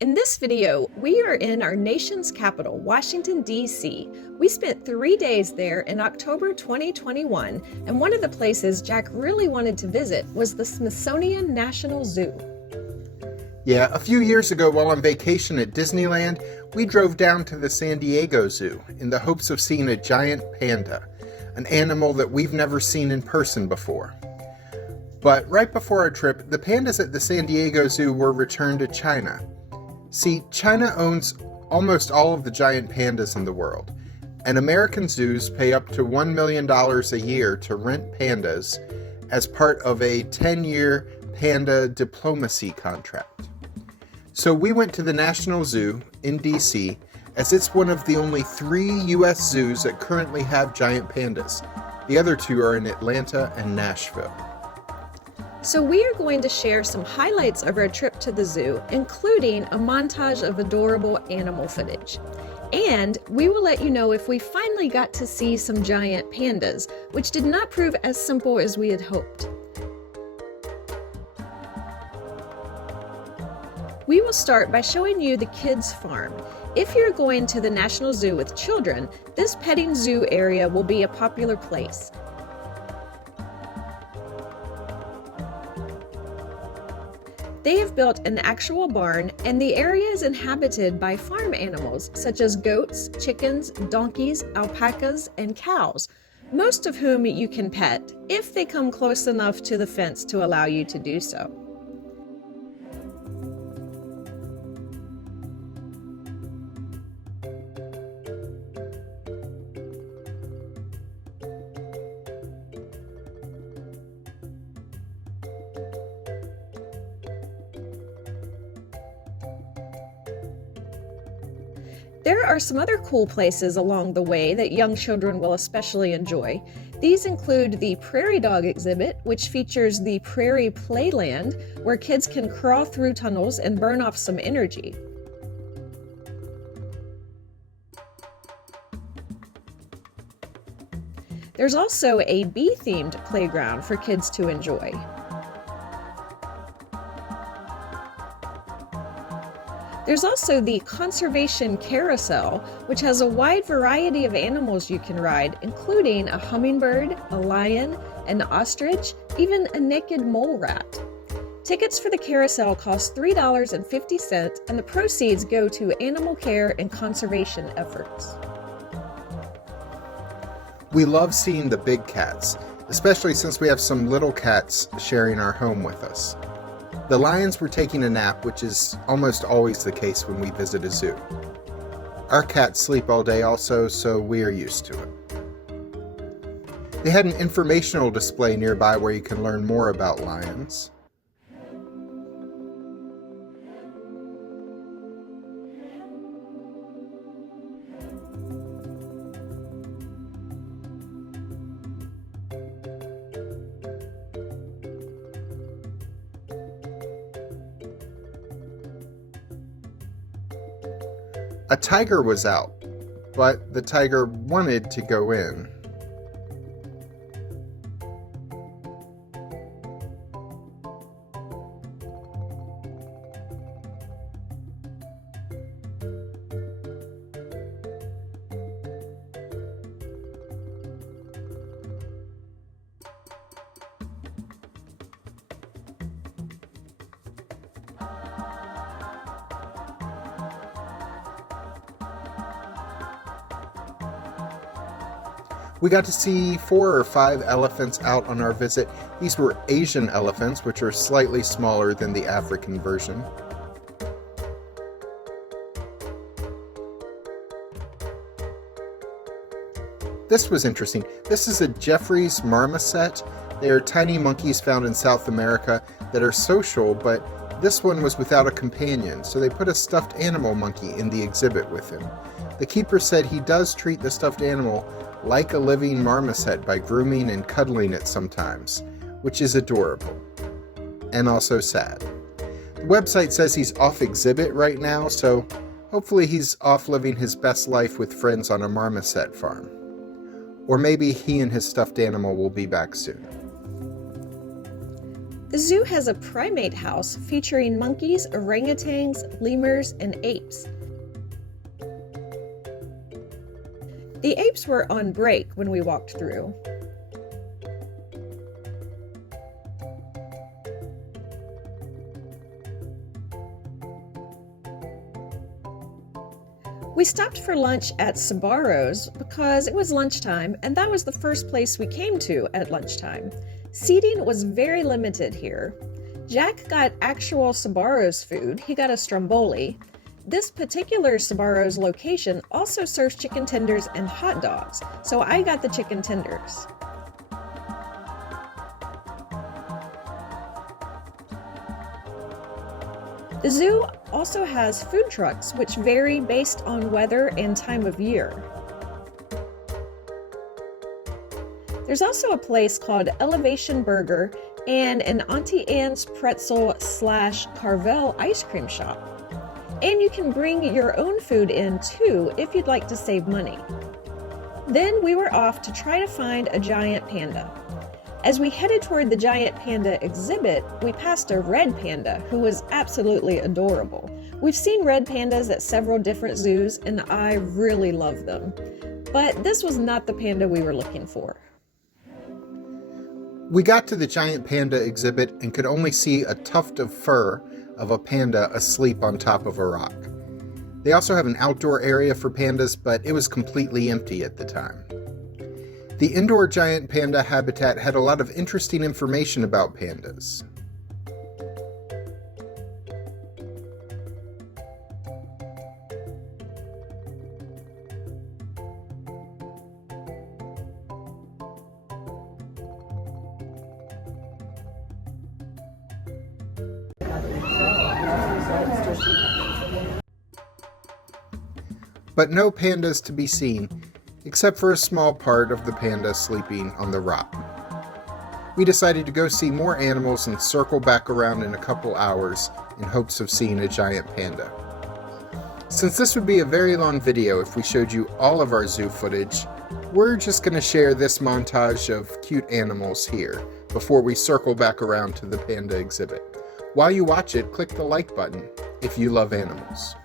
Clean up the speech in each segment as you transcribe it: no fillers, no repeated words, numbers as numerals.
In this video, we are in our nation's capital, Washington, D.C. We spent 3 days there in October 2021, and one of the places Jack really wanted to visit was the Smithsonian National Zoo. Yeah, a few years ago while on vacation at Disneyland, we drove down to the San Diego Zoo in the hopes of seeing a giant panda, an animal that we've never seen in person before. But right before our trip, the pandas at the San Diego Zoo were returned to China. See, China owns almost all of the giant pandas in the world, and American zoos pay up to $1 million a year to rent pandas as part of a 10-year panda diplomacy contract. So we went to the National Zoo in DC, as it's one of the only 3 U.S. zoos that currently have giant pandas. The other 2 are in Atlanta and Nashville. So we are going to share some highlights of our trip to the zoo, including a montage of adorable animal footage. And we will let you know if we finally got to see some giant pandas, which did not prove as simple as we had hoped. We will start by showing you the kids' farm. If you're going to the National Zoo with children, this petting zoo area will be a popular place. They have built an actual barn, and the area is inhabited by farm animals such as goats, chickens, donkeys, alpacas, and cows, most of whom you can pet if they come close enough to the fence to allow you to do so. There are some other cool places along the way that young children will especially enjoy. These include the Prairie Dog exhibit, which features the Prairie Playland, where kids can crawl through tunnels and burn off some energy. There's also a bee-themed playground for kids to enjoy. There's also the Conservation Carousel, which has a wide variety of animals you can ride, including a hummingbird, a lion, an ostrich, even a naked mole rat. Tickets for the carousel cost $3.50, and the proceeds go to animal care and conservation efforts. We love seeing the big cats, especially since we have some little cats sharing our home with us. The lions were taking a nap, which is almost always the case when we visit a zoo. Our cats sleep all day also, so we are used to it. They had an informational display nearby where you can learn more about lions. A tiger was out, but the tiger wanted to go in. We got to see 4 or 5 elephants out on our visit. These were Asian elephants, which are slightly smaller than the African version. This was interesting. This is a Jeffrey's marmoset. They are tiny monkeys found in South America that are social, but this one was without a companion, so they put a stuffed animal monkey in the exhibit with him. The keeper said he does treat the stuffed animal like a living marmoset by grooming and cuddling it sometimes, which is adorable, and also sad. The website says he's off exhibit right now, so hopefully he's off living his best life with friends on a marmoset farm. Or maybe he and his stuffed animal will be back soon. The zoo has a primate house featuring monkeys, orangutans, lemurs, and apes. The apes were on break when we walked through. We stopped for lunch at Sbarro's because it was lunchtime, and that was the first place we came to at lunchtime. Seating was very limited here. Jack got actual Sbarro's food. He got a stromboli. This particular Sbarro's location also serves chicken tenders and hot dogs, so I got the chicken tenders. The zoo also has food trucks, which vary based on weather and time of year. There's also a place called Elevation Burger and an Auntie Anne's Pretzel / Carvel ice cream shop. And you can bring your own food in too if you'd like to save money. Then we were off to try to find a giant panda. As we headed toward the giant panda exhibit, we passed a red panda who was absolutely adorable. We've seen red pandas at several different zoos and I really love them. But this was not the panda we were looking for. We got to the giant panda exhibit and could only see a tuft of fur of a panda asleep on top of a rock. They also have an outdoor area for pandas, but it was completely empty at the time. The indoor giant panda habitat had a lot of interesting information about pandas. But no pandas to be seen, except for a small part of the panda sleeping on the rock. We decided to go see more animals and circle back around in a couple hours in hopes of seeing a giant panda. Since this would be a very long video if we showed you all of our zoo footage, we're just going to share this montage of cute animals here before we circle back around to the panda exhibit. While you watch it, click the like button if you love animals.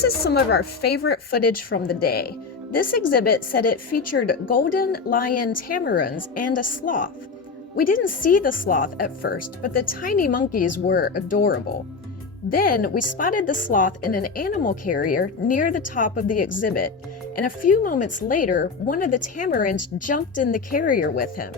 This is some of our favorite footage from the day. This exhibit said it featured golden lion tamarins and a sloth. We didn't see the sloth at first, but the tiny monkeys were adorable. Then we spotted the sloth in an animal carrier near the top of the exhibit, and a few moments later, one of the tamarins jumped in the carrier with him.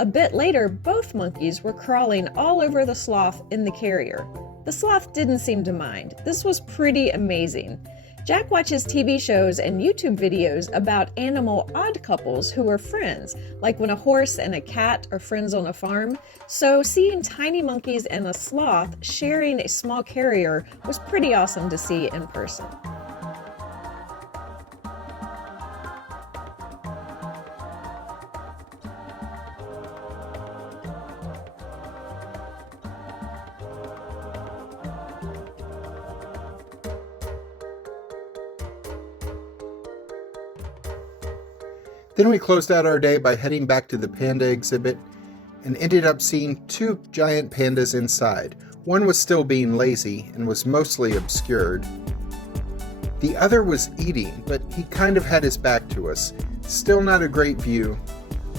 A bit later, both monkeys were crawling all over the sloth in the carrier. The sloth didn't seem to mind. This was pretty amazing. Jack watches TV shows and YouTube videos about animal odd couples who are friends, like when a horse and a cat are friends on a farm. So seeing tiny monkeys and a sloth sharing a small carrier was pretty awesome to see in person. Then we closed out our day by heading back to the panda exhibit and ended up seeing two giant pandas inside. One was still being lazy and was mostly obscured. The other was eating, but he kind of had his back to us. Still not a great view,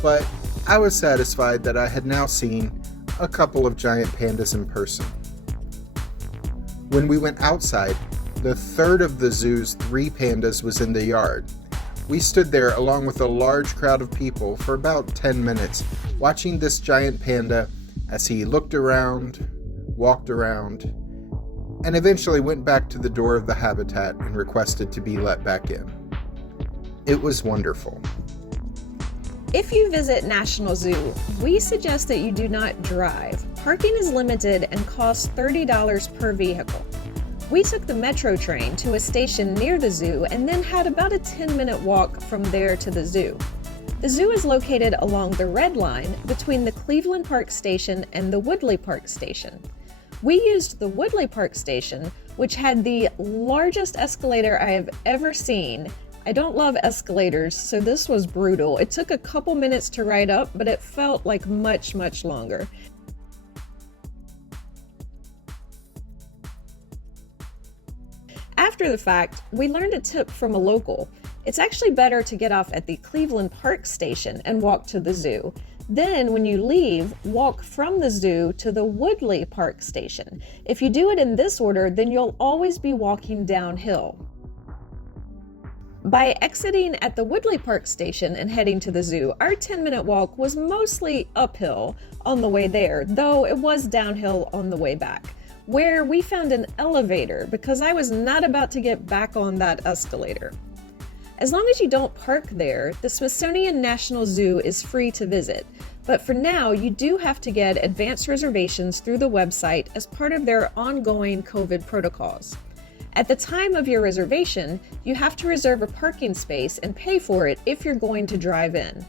but I was satisfied that I had now seen a couple of giant pandas in person. When we went outside, the third of the zoo's 3 pandas was in the yard. We stood there along with a large crowd of people for about 10 minutes, watching this giant panda as he looked around, walked around, and eventually went back to the door of the habitat and requested to be let back in. It was wonderful. If you visit National Zoo, we suggest that you do not drive. Parking is limited and costs $30 per vehicle. We took the metro train to a station near the zoo and then had about a 10-minute walk from there to the zoo. The zoo is located along the Red Line between the Cleveland Park Station and the Woodley Park Station. We used the Woodley Park Station, which had the largest escalator I have ever seen. I don't love escalators, so this was brutal. It took a couple minutes to ride up, but it felt like much longer. After the fact, we learned a tip from a local. It's actually better to get off at the Cleveland Park Station and walk to the zoo. Then, when you leave, walk from the zoo to the Woodley Park Station. If you do it in this order, then you'll always be walking downhill. By exiting at the Woodley Park Station and heading to the zoo, our 10-minute walk was mostly uphill on the way there, though it was downhill on the way back, where we found an elevator because I was not about to get back on that escalator. As long as you don't park there, the Smithsonian National Zoo is free to visit, but for now you do have to get advance reservations through the website as part of their ongoing COVID protocols. At the time of your reservation, you have to reserve a parking space and pay for it if you're going to drive in.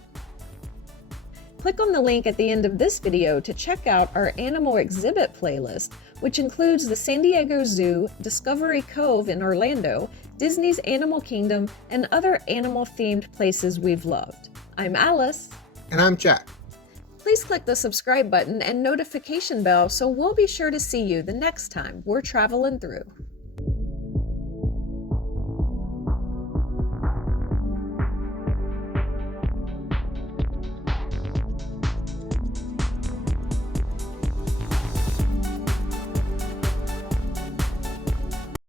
Click on the link at the end of this video to check out our animal exhibit playlist, which includes the San Diego Zoo, Discovery Cove in Orlando, Disney's Animal Kingdom, and other animal-themed places we've loved. I'm Alice. And I'm Jack. Please click the subscribe button and notification bell so we'll be sure to see you the next time we're traveling through.